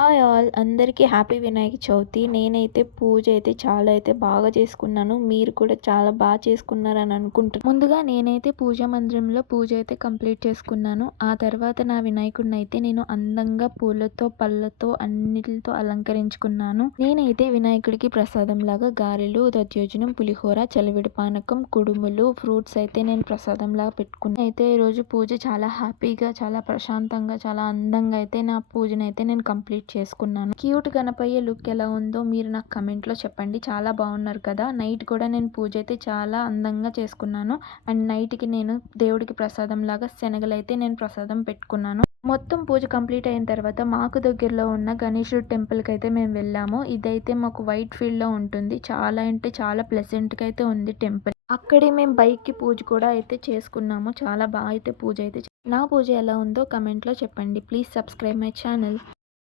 Hi all అందరికీ happy Vinayaka Chavithi. నేనైతే పూజ అయితే చాలా బాగా చేసుకున్నాను. మీరు కూడా చాలా బాగా చేసుకున్నారని అనుకుంటున్నాను. ముందుగా నేనైతే పూజా మందిరంలో పూజ అయితే కంప్లీట్ చేసుకున్నాను. ఆ తర్వాత నా వినాయకుడిని అయితే నేను అందంగా పూలతో పళ్ళతో అన్నిటితో అలంకరించుకున్నాను. నేనైతే వినాయకుడికి ప్రసాదం లాగా గారెలు, దధ్యోజనం, పులిహోర, చలివిడి పానకం, కుడుములు, ఫ్రూట్స్ అయితే నేను ప్రసాదం లాగా పెట్టుకున్నాను. అయితే ఈరోజు పూజ చాలా హ్యాపీగా, చాలా ప్రశాంతంగా, చాలా అందంగా అయితే నా పూజనైతే నేను కంప్లీట్ చేసుకున్నాను. క్యూట్ గణపయ్య లుక్ ఎలా ఉందో మీరు నాకు కమెంట్లో చెప్పండి. చాలా బాగున్నారు కదా. నైట్ కూడా నేను పూజ అయితే చాలా అందంగా చేసుకున్నాను. అండ్ నైట్కి నేను దేవుడికి ప్రసాదం లాగా శనగలైతే నేను ప్రసాదం పెట్టుకున్నాను. మొత్తం పూజ కంప్లీట్ అయిన తర్వాత మాకు దగ్గరలో ఉన్న గణేశుడు టెంపుల్కి అయితే మేము వెళ్ళాము. ఇదైతే మాకు వైట్ ఫీల్డ్లో ఉంటుంది. చాలా అంటే చాలా ప్లెజెంట్గా అయితే ఉంది టెంపుల్. అక్కడే మేము బైక్కి పూజ కూడా అయితే చేసుకున్నాము. చాలా బాగా అయితే పూజ అయితే నా పూజ ఎలా ఉందో కమెంట్లో చెప్పండి. Please subscribe my channel.